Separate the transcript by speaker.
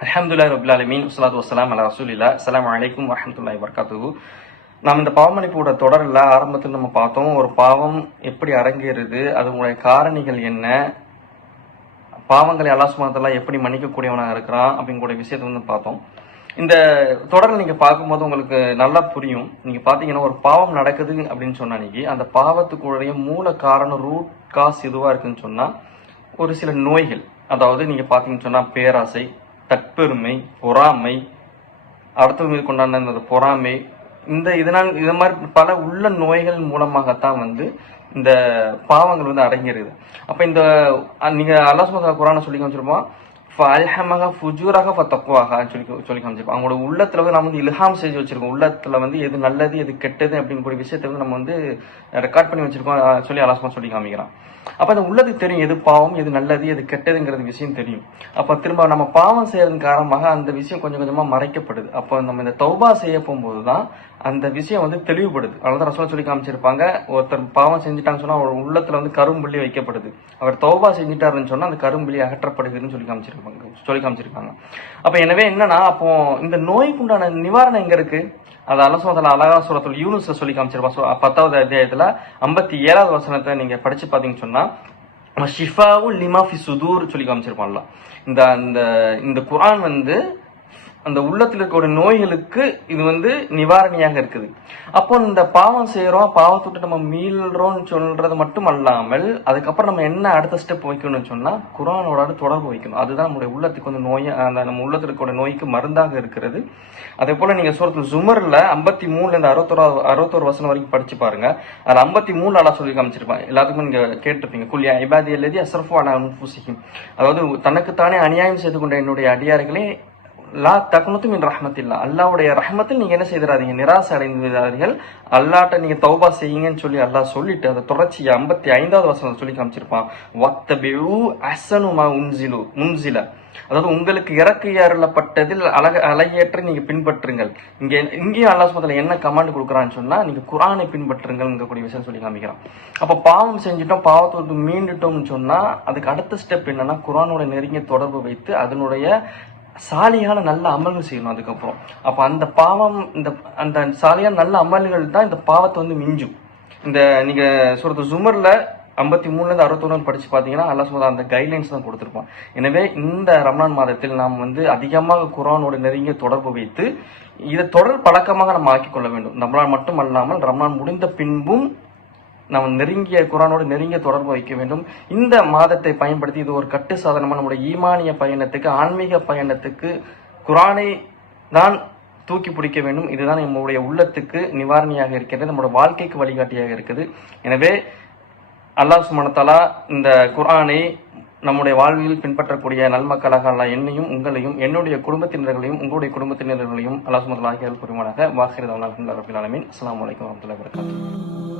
Speaker 1: அலமதுல்லா ரபில் அலமீன் வஸ்ஸலாத்து வஸ்ஸலாம் அலா ரசூலில்லா அஸ்ஸலாமு வலைக்கும் வரஹ்மத்துல்லாஹி வபரகாத்துஹு நாம் இந்த பாவமணிப்போட தொடரில் ஆரம்பத்தில் நம்ம பார்த்தோம் ஒரு பாவம் எப்படி அரங்கேறுது அதனுடைய காரணிகள் என்ன பாவங்களை அல்லாஹ் சுமத்தெல்லாம் எப்படி மன்னிக்கக்கூடியவனாக இருக்கிறான் அப்படிங்கிற விஷயத்தை வந்து பார்த்தோம். இந்த தொடரில் நீங்கள் பார்க்கும்போது உங்களுக்கு நல்லா புரியும். நீங்கள் பார்த்தீங்கன்னா ஒரு பாவம் நடக்குது அப்படின்னு சொன்னால் நீங்க அந்த பாவத்துக்குடைய மூல காரணம் ரூட் காஸ் எதுவாக இருக்குன்னு சொன்னால் ஒரு சில நோய்கள். அதாவது நீங்கள் பார்த்தீங்கன்னு சொன்னால் பேராசை தற்பெருமை பொறாமை அடுத்தவங்க மீது கொண்டாடின இந்த பொறாமை இந்த இதனால் இது மாதிரி பல உள்ள நோய்கள் மூலமாகத்தான் வந்து இந்த பாவங்கள் வந்து அடங்கிடுது அப்போ இந்த நீங்கள் நீங்க குரான சொல்லி காமிச்சிருப்போம் அல்ஹமக ஃபுஜூராக ஃபத்தக்குவாக சொல்லி சொல்லி காமிச்சிருப்போம். அவங்களோட உள்ளத்தில் வந்து நம்ம வந்து இல்ஹாம் செஞ்சு வச்சிருக்கோம். உள்ளத்தில் வந்து எது நல்லது எது கெட்டது அப்படின்னு கூடிய விஷயத்தை வந்து நம்ம வந்து ரெக்கார்ட் பண்ணி வச்சிருக்கோம் சொல்லி அலாசமாக சொல்லி காமிக்கிறான். அப்போ அந்த உள்ளதுக்கு தெரியும் எது பாவம் எது நல்லது எது கெட்டதுங்கிறது விஷயம் தெரியும். அப்போ திரும்ப நம்ம பாவம் செய்யறதன் காரணமாக அந்த விஷயம் கொஞ்சம் கொஞ்சமாக மறைக்கப்படுது. அப்போ நம்ம இந்த தௌபா செய்ய போகும்போது தான் அந்த விஷயம் வந்து தெளிவுபடுது. அதனால ரசோல் சொல்லி காமிச்சிருப்பாங்க ஒருத்தர் பாவம் செஞ்சுட்டாங்கன்னு சொன்னால் அவர் உள்ளத்தில் வந்து கரும்புள்ளி வைக்கப்படுது. அவர் தௌபா செஞ்சுட்டாருன்னு சொன்னால் அந்த கரும்புள்ளி அகற்றப்படுதுன்னு சொல்லி காமிச்சிருப்பாங்க. சொல்லி காமிச்சிருக்காங்க. அப்போ எனவே என்னன்னா அப்போ இந்த நோய்க்கு உண்டான நிவாரணம் எங்க இருக்கு? அது அலசோதல அழகா சுரத்தில் யூனுஸ்ல சொல்லி காமிச்சிருப்பா பத்தாவது அத்தியாயத்தில் ஐம்பத்தி ஏழாவது வசனத்தை நீங்க படிச்சு பார்த்தீங்கன்னு சொன்னா ஷிஃபாவு லிமா ஃபி சுதூர் சொல்லி காமிச்சிருப்பான்ல. இந்த அந்த இந்த குரான் வந்து அந்த உள்ளத்தில் இருக்கக்கூடிய நோய்களுக்கு இது வந்து நிவாரணியாக இருக்குது. அப்போ இந்த பாவம் செய்கிறோம் பாவத்துட்டு நம்ம மீள்றோம்னு சொல்றது மட்டும் அல்லாமல் அதுக்கப்புறம் நம்ம என்ன அடுத்த ஸ்டெப் வைக்கணும்னு சொன்னால் குரானோட தொடர்பு வைக்கணும். அதுதான் நம்முடைய உள்ளத்துக்கு வந்து நோய் அந்த நம்ம உள்ளத்தில் இருக்கக்கூடிய நோய்க்கு மருந்தாக இருக்கிறது. அதே போல் நீங்கள் சூரத்தில் ஜுமரில் ஐம்பத்தி மூணுலேருந்து அறுபத்தோரா அறுபத்தோரு வசனம் வரைக்கும் படிச்சு பாருங்க. அதில் ஐம்பத்தி மூணு அலா சொல்லி காமிச்சிருப்பாங்க எல்லாத்துக்கும் நீங்கள் கேட்டிருப்பீங்க. குல்லியா இபாதி எழுதி அசர்ஃபு அலா அதாவது தனக்குத்தானே அநியாயம் செய்து கொண்ட என்னுடைய அடியார்களே லா தக்னத்து மின் ரஹமத்தில்லா. அல்லாவுடைய ரஹமத்தில் நீங்கள் என்ன செய்திடாதீங்க நிராசை அடைந்து விடாதீர்கள் அல்லாட்ட நீங்கள் தௌபா செய்யுங்கன்னு சொல்லி அல்லாஹ் சொல்லிட்டு அதை தொடர்ச்சி ஐம்பத்தி ஐந்தாவது வசனம் சொல்லி காமிச்சிருப்பான். வத்தபிஉ அசனுமா உன்சிலு முன்சில. அதாவது உங்களுக்கு இறக்கு அருளப்பட்டதில் அழக அழகேற்ற நீங்க பின்பற்றுங்கள். இங்க இங்கேயும் அல்லாஹ் சுமத்துல என்ன கமாண்ட் கொடுக்குறான்னு சொன்னா நீங்க குரானை பின்பற்றுங்கள்ங்கக்கூடிய விஷயம் சொல்லி காமிக்கிறான். அப்ப பாவம் செஞ்சுட்டோம் பாவத்தை மீண்டுட்டோம்னு சொன்னா அதுக்கு அடுத்த ஸ்டெப் என்னன்னா குரானோட நெருங்கிய தொடர்பு வைத்து அதனுடைய சாலியான நல்ல அமல்கள் செய்யணும் அதுக்கப்புறம். அப்போ அந்த பாவம் இந்த அந்த சாலியான நல்ல அமல்கள் தான் இந்த பாவத்தை வந்து மிஞ்சும். இந்த நீங்கள் சொல்கிறது ஜுமரில் ஐம்பத்தி மூணுலேருந்து அறுபத்தொன்னு படிச்சு பாத்தீங்கன்னா அல்லாஹ் சுமதா அந்த கைட்லைன்ஸ் தான் கொடுத்துருப்பான். எனவே இந்த ரமணான் மாதத்தில் நாம் வந்து அதிகமாக குரானோட நெருங்கிய தொடர்பு வைத்து இதை தொடர் பழக்கமாக நம்ம ஆக்கிக்கொள்ள வேண்டும். ரமலான் மட்டும் அல்லாமல் ரமலான் முடிந்த பின்பும் நாம் நெருங்கிய குரானோடு நெருங்கிய தொடர்பு வைக்க வேண்டும். இந்த மாதத்தை பயன்படுத்தி இது ஒரு கட்டு சாதனமாக நம்முடைய ஈமானிய பயணத்துக்கு ஆன்மீக பயணத்துக்கு குரானை தான் தூக்கி பிடிக்க வேண்டும். இதுதான் நம்முடைய உள்ளத்துக்கு நிவாரணியாக இருக்கிறது நம்முடைய வாழ்க்கைக்கு வழிகாட்டியாக இருக்குது. எனவே அல்லாஹ் சுமனத்தாலா இந்த குரானை நம்முடைய வாழ்வில் பின்பற்றக்கூடிய நல்மக்களாக அல்லா என்னையும் உங்களையும் என்னுடைய குடும்பத்தினர்களையும் உங்களுடைய குடும்பத்தினர்களையும் அல்லாஹ் சுமத்தலாக புரிவானாக வாசிரதவன் அலமதுல்லா அஸ்லாம் வலைக்கம் வரமத்துல வரகாத்து